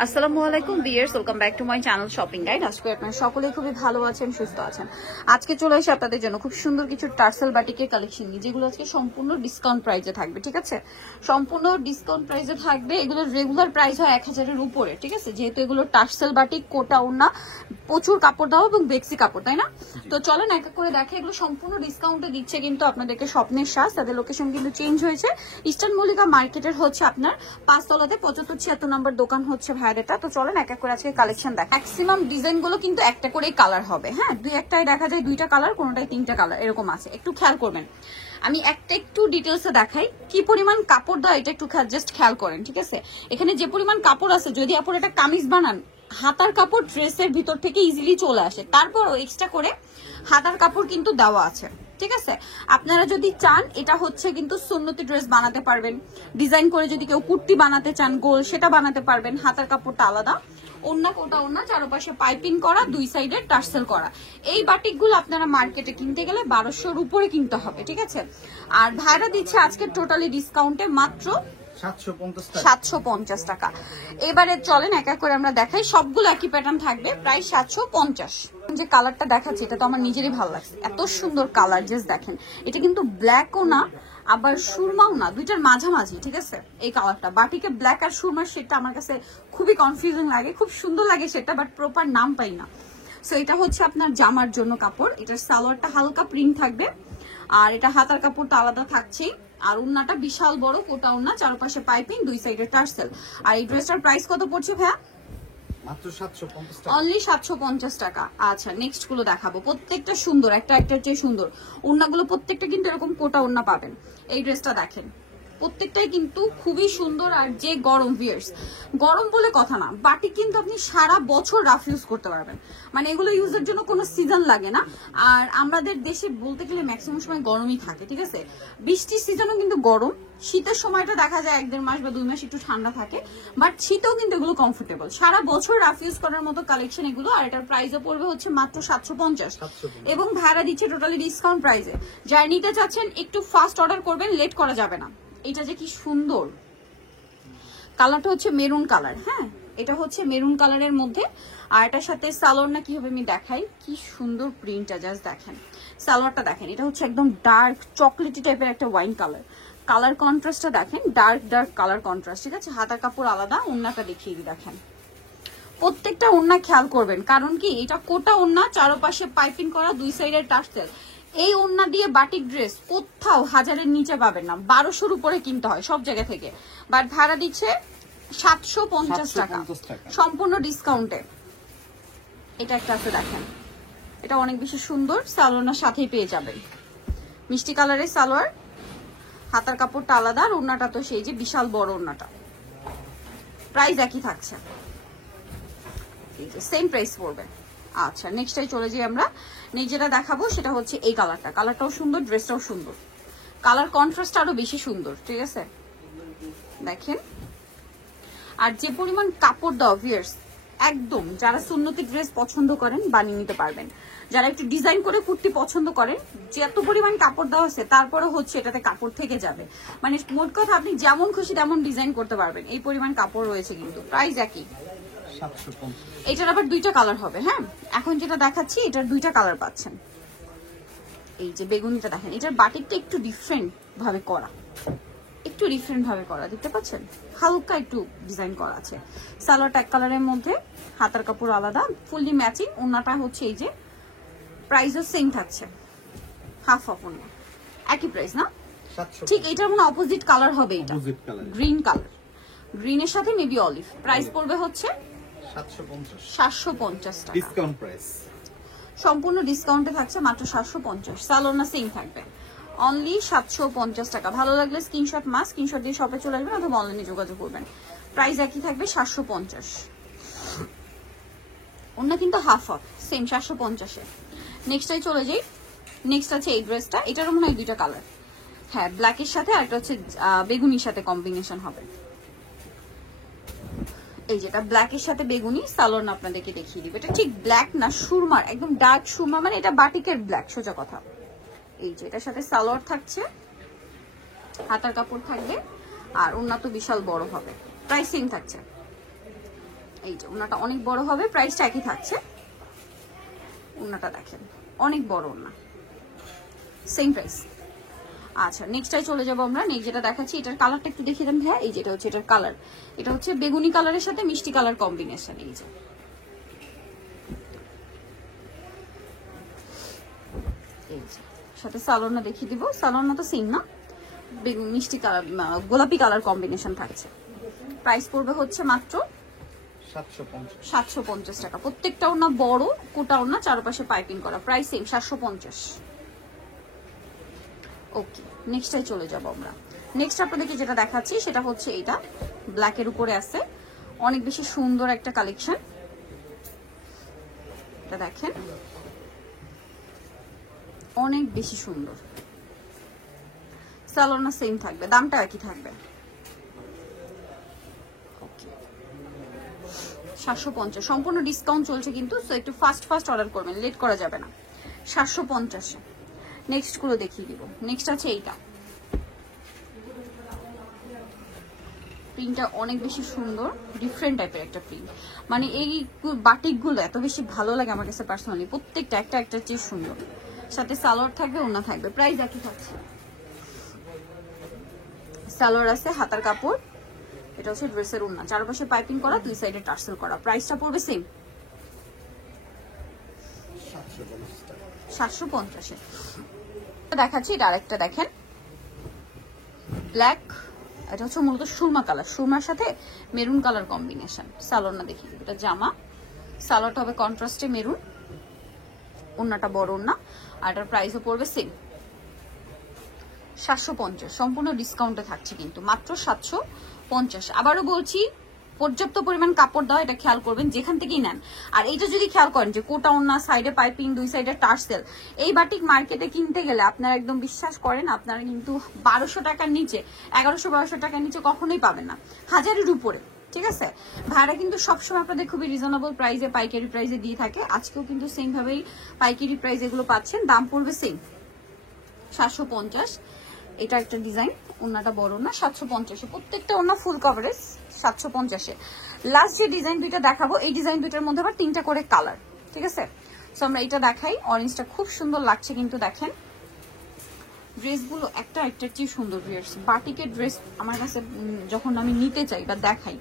আসসালামু আলাইকুম viewers, welcome back to my channel shopping guide. আজকে আপনারা সকলেই খুবই ভালো আছেন, সুস্থ আছেন। আজকে চলে এসে আপনাদের জন্য খুব সুন্দর কিছু টার্সেল বাটিকের কালেকশন নিয়ে, যেগুলো আজকে সম্পূর্ণ ডিসকাউন্ট প্রাইসে থাকবে। ঠিক আছে, সম্পূর্ণ ডিসকাউন্ট প্রাইসে থাকবে। এগুলোর রেগুলার প্রাইস হয় 1000-এর উপরে। ঠিক আছে, যেহেতু এগুলো টার্সেল বাটিক, কোটা ওড়না, প্রচুর কাপড় দেওয়া এবং বেক্সি কাপড়, তাই না? তো চলেন এক এক করে দেখে। এগুলো সম্পূর্ণ ডিসকাউন্টে দিচ্ছে কিন্তু আপনাদেরকে স্বপ্নের শ্বাস। তাদের লোকেশন কিন্তু চেঞ্জ হয়েছে। ইস্টার্ন মল্লিকা মার্কেটের হচ্ছে আপনার 5 তলাতে 75-76 নম্বর দোকান হচ্ছে ভাইরেটা। তো চলেন এক এক করে আজকে কালেকশন দেখ। ম্যাক্সিমাম ডিজাইন গুলো কিন্তু একটা করেই কালার হবে। হ্যাঁ, দুই একটাই দেখা যায় দুইটা কালার, কোনোটাই তিনটা কালার, এরকম আছে। একটু খেয়াল করবেন। আমি একটু ডিটেলসে দেখাই কি পরিমাণ কাপড় দেওয়া, এটা একটু জাস্ট খেয়াল করেন। ঠিক আছে, এখানে যে পরিমাণ কাপড় আছে, যদি আপনারা এটা কামিজ বানান, হাতার কাপড় ড্রেসের ভিতর থেকে ইজিলি চলে আসে। তারপরও এক্সট্রা করে হাতার কাপড় কিন্তু দেওয়া আছে। ঠিক আছে, আপনারা যদি চান এটা হচ্ছে কিন্তু সুন্নতি ড্রেস বানাতে পারবেন। ডিজাইন করে যদি কেউ কুর্তি বানাতে চান গোল, সেটা বানাতে পারবেন। হাতার কাপড়টা আলাদা, ওন্না কোটা ওন্না, চারপাশে পাইপিং করা, দুই সাইডে টার্সেল করা। এই বাটিকগুলো আপনারা মার্কেটে কিনতে গেলে 1200-র উপরে কিনতে হবে। ঠিক আছে, আর ভাইরা দিচ্ছে আজকে টোটালি ডিসকাউন্টে মাত্র 750 টাকা। এবারে চলেন এক এক করে আমরা দেখাই। সবগুলো একই প্যাটার্ন থাকবে, প্রায় 750। যে কালারটা দেখাচ্ছি এটা তো আমার নিজেরই ভালো লাগছে, এত সুন্দর কালার। জাস্ট দেখেন, এটা কিন্তু ব্ল্যাকও না আবার সুরমাও না, দুইটার মাঝামাঝি। ঠিক আছে, এই কালারটা বাটিকে ব্ল্যাক আর সুরমার সেটা আমার কাছে খুবই কনফিউজিং লাগে, খুব সুন্দর লাগে সেটা, বাট প্রপার নাম পাই না। সো এটা হচ্ছে আপনার জামার জন্য কাপড়। এটার সালোয়ারটা হালকা প্রিন্ট থাকবে, আর এটা হাতার কাপড়টা আলাদা থাকছেই। আর উন্নাটা বিশাল বড় কোটা উন্না, চারপাশে পাইপিং, দুই সাইডে টার্সেল। আর এই ড্রেসটার প্রাইস কত পড়ছে ভাইয়া? মাত্র 750 টাকা। অনলি 750 টাকা। আচ্ছা, নেক্সট গুলো দেখাবো। প্রত্যেকটা সুন্দর, একটার চেয়ে সুন্দর। ওড়নাগুলো প্রত্যেকটা কিন্তু এরকম কোটা ওড়না পাবেন। এই ড্রেসটা দেখেন, প্রত্যেকটাই কিন্তু খুবই সুন্দর। আর যে গরম ভিয়ার্স, গরম বলে কথা না, বাটিক কিন্তু আপনি সারা বছর রাফ ইউজ করতে পারবেন। মানে এগুলো ইউজের জন্য কোনো সিজন লাগে না। আর আমাদের দেশে বলতে গেলে ম্যাক্সিমাম সময় গরমই থাকে। ঠিক আছে, বৃষ্টির সিজনও কিন্তু গরম। শীতের সময়টা দেখা যায় 1-1.5 মাস বা 2 মাস একটু ঠান্ডা থাকে, বাট শীতেও কিন্তু এগুলো কমফোর্টেবল। সারা বছর রাফ ইউজ করার মতো কালেকশন এগুলো। আর এটার প্রাইসও পড়বে হচ্ছে মাত্র 750, এবং ভাড়া দিচ্ছে টোটালি ডিসকাউন্ট প্রাইসে। যারা নিতে চাচ্ছেন একটু ফাস্ট অর্ডার করবেন, লেট করা যাবে না। এটা যে কি সুন্দর কালারটা, হচ্ছে মেরুন কালার। হ্যাঁ, এটা হচ্ছে মেরুন কালারের মধ্যে। আর এটার সাথে সালোয়ার না কি হবে আমি দেখাই। কি সুন্দর প্রিন্টটা, জাস্ট দেখেন। সালোয়ারটা দেখেন, এটা হচ্ছে একদম ডার্ক চকলেটি টাইপের একটা ওয়াইন কালার। কালার কন্ট্রাস্টটা দেখেন, ডার্ক কালার কন্ট্রাস্ট। ঠিক আছে, হাতার কাপড় আলাদা, ওড়নাটা দেখিয়ে দিই। দেখেন প্রত্যেকটা ওড়না খেয়াল করবেন, কারণ কি এটা কোটা ওড়না, চারপাশে পাইপিং করা, দুই সাইডের টার্সেল। এই ওড়না দিয়ে বাটিক ড্রেস কোথাও 1000-এর নিচে পাবেন না, 1200-র উপরে কিনতে হয় সব জায়গা থেকে। বাট ভাড়া দিচ্ছে 750 টাকা, সম্পূর্ণ ডিসকাউন্টে। এটা একটা আছে দেখেন, এটা অনেক বেশি সুন্দর। সালোয়ার সাথেই পেয়ে যাবেন, মিষ্টি কালারের সালোয়ার, হাতার কাপড়টা আলাদা, আর ওড়নাটা তো সেই যে বিশাল বড় ওড়নাটা। প্রাইস একই থাকছে, সেম প্রাইস পড়বে। আচ্ছা, নেক্সটটাই চলে যাই আমরা। নেক্সট যেটা দেখাবো সেটা হচ্ছে এই কালারটা। কালারটাও সুন্দর, ড্রেসটাও সুন্দর, কালার কন্ট্রাস্ট আরো বেশি সুন্দর। ঠিক আছে, দেখেন। আর যে পরিমাণ কাপড় দাও ভিয়ার্স, একদম যারা সুন্নতি ড্রেস পছন্দ করেন বানিয়ে নিতে পারবেন। যারা একটু ডিজাইন করে কুর্তি পছন্দ করেন, যে এত পরিমাণ কাপড় দেওয়া আছে, তারপরে হচ্ছে এটাতে কাপড় থেকে যাবে। মানে মোট কথা আপনি যেমন খুশি তেমন ডিজাইন করতে পারবেন, এই পরিমাণ কাপড় রয়েছে। কিন্তু প্রাইস একই। এটার আবার দুইটা কালার হবে। হ্যাঁ, এখন যেটা দেখাচ্ছি এটার দুইটা কালার পাচ্ছেন। এই যে বেগুনিটা দেখেন, এটার বাটিকটা একটু ডিফারেন্ট ভাবে করা, দেখতে পাচ্ছেন, হালকা একটু ডিজাইন করা আছে। সালোয়ারটা এক কালারের মধ্যে, হাতার কাপড় আলাদা, ফুললি ম্যাচিং। ওড়নাটা হচ্ছে এই যে, প্রাইসও সেম থাকছে, হাফ অফ ওড়না, একই প্রাইস না? ঠিক এটার মনে অপোজিট কালার হবে, এটা গ্রিন কালার, গ্রিনের সাথে মেবি অলিভ। প্রাইস পড়বে হচ্ছে 750 টাকা, ডিসকাউন্ট প্রাইস, সম্পূর্ণ ডিসকাউন্টে থাকছে মাত্র 750। সালোনা সেম থাকবে, অনলি 750 টাকা। ভালো লাগলে স্ক্রিনশট স্ক্রিনশট দিয়ে শপে চলে আসবেন অথবা অনলাইনে যোগাযোগ করবেন। প্রাইস একই থাকবে 750। অন্য কিন্তু হাফ অফ, সেম 750-এ। নেক্সটটাই চলে যাই। নেক্সট আছে এই ড্রেসটা, এটারও মনে হয় দুইটা কালার। হ্যাঁ, ব্ল্যাকের সাথে, আর একটা হচ্ছে বেগুনির সাথে কম্বিনেশন হবে। এই যেটা ব্ল্যাকের সাথে বেগুনি, সালোয়ার আপনাদেরকে দেখিয়ে দিব। এটা ঠিক ব্ল্যাক না, সুরমার, একদম ডার্ক সুরমা, মানে এটা বাটিকের ব্ল্যাক, সোজা কথা। এই যে এটার সাথে সালোয়ার থাকছে, হাতার কাপড় থাকবে, আর ওড়না তো বিশাল বড় হবে। প্রাইস সেম থাকছে, এই যে ওনাটা অনেক বড় হবে, প্রাইসটা একই থাকছে। ওনাটা দেখেন অনেক বড় ওনা, সেম প্রাইস। আচ্ছা নেক্সটটাই চলে যাবো আমরা। নেক্সট যেটা দেখাচ্ছি এটার কালারটা একটু দেখিয়ে দেন ভাইয়া। এই যেটা হচ্ছে এটার কালার, এটা হচ্ছে বেগুনি কালারের সাথে মিষ্টি কালার কম্বিনেশন। এই যে সাথে সালোনা দেখিয়ে দিব। সালোনা তো সেম না, মিষ্টি কালার গোলাপি কালার কম্বিনেশন থাকছে। প্রাইস পড়বে হচ্ছে মাত্র 750 টাকা। প্রত্যেকটাও না বড়, কোটাও না, চারপাশে পাইপিং করা, প্রাইস সেম 750। ওকে নেক্সটটাই চলে যাব আমরা। নেক্সট আপনাদেরকে যেটা দেখাচ্ছি সেটা হচ্ছে এটা ব্ল্যাকের উপরে আছে, অনেক বেশি সুন্দর একটা কালেকশন। এটা দেখেন অনেক বেশি সুন্দর। সালোনা সেম থাকবে, দামটা একই থাকবে। 750 সম্পূর্ণ ডিসকাউন্ট চলছে কিন্তু, সো একটু ফাস্ট অর্ডার করবেন, লেট করা যাবে না। 750। নেক্সট গুলো দেখিয়ে দিব। নেক্সট আছে এইটা, প্রিন্টটা অনেক বেশি সুন্দর, ডিফারেন্ট টাইপের একটা প্রিন্ট। মানে এই বাটিকগুলো এত বেশি ভালো লাগে আমার কাছে পার্সোনালি, প্রত্যেকটা একটা চেয়ে সুন্দর। সাথে সালোয়ার থাকবে, ওড়না থাকবে, প্রাইস একই থাকছে। সালোয়ার আছে, হাতার কাপড়, এটা হচ্ছে ড্রেসের ওড়না, চারপাশে পাইপিং করা, দুই সাইডে টার্সেল করা। প্রাইসটা পড়বে সেম 750। দেখাচ্ছি এটা আরেকটা দেখেন, ব্ল্যাক, এটা হচ্ছে মূলত সুরমা কালার, সুরমার সাথে মেরুন কালার কম্বিনেশন। সালোয়ারটা দেখি, এটা জামা, সালোয়ারটা হবে কন্ট্রাস্টে মেরুন, ওড়নাটা বড় ওড়না, আর এটার প্রাইসও পড়বে সেম 750। সম্পূর্ণ ডিসকাউন্টে থাকছে কিন্তু, মাত্র 750। আবারও বলছি পর্যাপ্ত পরিমাণ কাপড় দেওয়া, এটা খেয়াল করবেন যেখান থেকেই নেন। আর এইটা যদি খেয়াল করেন যে কোটা ওড়না, সাইডে পাইপিং, দুই সাইডে টার্সেল, এই বাটিক মার্কেটে কিনতে গেলে আপনারা একদম বিশ্বাস করেন আপনারা কিন্তু 1200 টাকার নিচে, 1100-1200 টাকার নিচে কখনোই পাবেন না, 1000-এর উপরে। ঠিক আছে, ভাড়া কিন্তু সবসময় আপনাদের খুবই রিজনেবল প্রাইসে, পাইকারি প্রাইসে দিয়ে থাকে। আজকেও কিন্তু সেম ভাবেই পাইকারি প্রাইস এগুলো পাচ্ছেন, দাম পড়বে সেম 750। এটা একটা ডিজাইন, ওন্নাটা বড় না, 750। প্রত্যেকটা ওন্না ফুল কভারেজ 750। লাস্ট যে ডিজাইন দুইটা দেখাবো, এই ডিজাইন দুইটার মধ্যে আবার 3টা করে কালার। ঠিক আছে, সো আমরা এটা দেখাই। অরেঞ্জটা খুব সুন্দর লাগছে কিন্তু, দেখেন ড্রেসগুলো একটার চেয়ে সুন্দর। বাটিকের ড্রেস আমার কাছে যখন আমি নিতে চাই বা দেখাই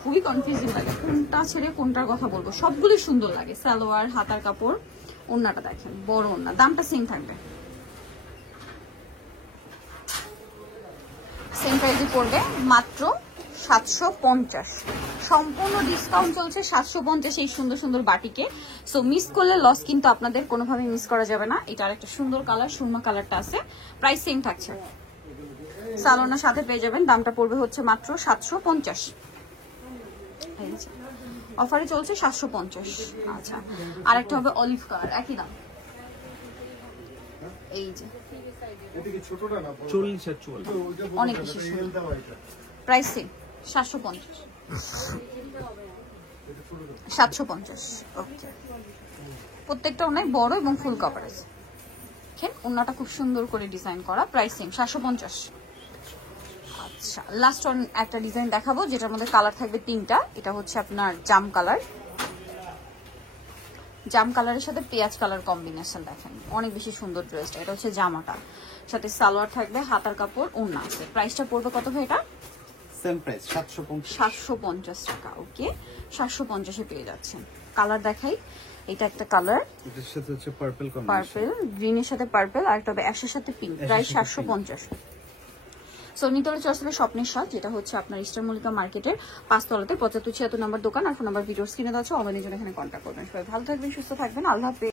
খুবই কনফিউজিং লাগে, কোনটা ছেড়ে কোনটার কথা বলবো। সবগুলোই সুন্দর লাগে। সালোয়ার, হাতার কাপড়, ওন্নাটা দেখেন বড় ওন্না, দামটা সেম থাকবে, সেম প্রাইসে পড়বে মাত্র 750। সম্পূর্ণ ডিসকাউন্ট চলছে 750 এই সুন্দর সুন্দর বাটিকে। সো মিস করলে লস কিন্তু আপনাদের, কোনোভাবে মিস করা যাবে না। এটার একটা সুন্দর কালার, সুরমা কালারটা আছে, প্রাইস সেম থাকছে। সালোনার সাথে পেয়ে যাবেন, দামটা পড়বে হচ্ছে মাত্র 750। অফারে চলছে 750। আচ্ছা, আরেকটা হবে অলিভ কালার, একই দাম। এই যে অনেক বেশি সুন্দর, প্রাইস সেম 750। ওকে, প্রত্যেকটা অনেক বড় এবং ফুল কভারেজ। ওন্নাটা খুব সুন্দর করে ডিজাইন করা, প্রাইস সেম 750। আচ্ছা, লাস্ট একটা ডিজাইন দেখাবো যেটার মধ্যে কালার থাকবে 3টা। এটা হচ্ছে আপনার জাম কালার, জাম কালারের সাথে পেঁয়াজ কালার কম্বিনেশন। দেখেন অনেক বেশি সুন্দর ড্রেসটা। এটা হচ্ছে জামাটা, সাথে সালোয়ার থাকবে, হাতার কাপড়, ওড়না আছে। প্রাইসটা পড়বে কত ভাই? এটা সেম প্রাইস 750 টাকা। ওকে, 750 এ পেয়ে যাচ্ছেন। কালার দেখাই, এটা একটা কালার, এটার সাথে হচ্ছে পার্পল কম্বিনেশন, পার্পল গ্রিনের সাথে পার্পল, আর একটা হবে অ্যাশের সাথে পিঙ্ক, প্রাইস 750। নিতলে চর্চলে স্বপ্নের সাথ, যেটা হচ্ছে আপনার ইস্টার মল্লিকা মার্কেটের 5 তলাতে 75-76 নম্বর দোকান। আর ফোন নাম্বার ভিডিওর স্ক্রিনে দেওয়া আছে, অনলাইনের জন্য এখানে কন্ট্যাক্ট করবেন। সবাই ভালো থাকবেন, সুস্থ থাকবেন, আল্লাহ হাফেজ।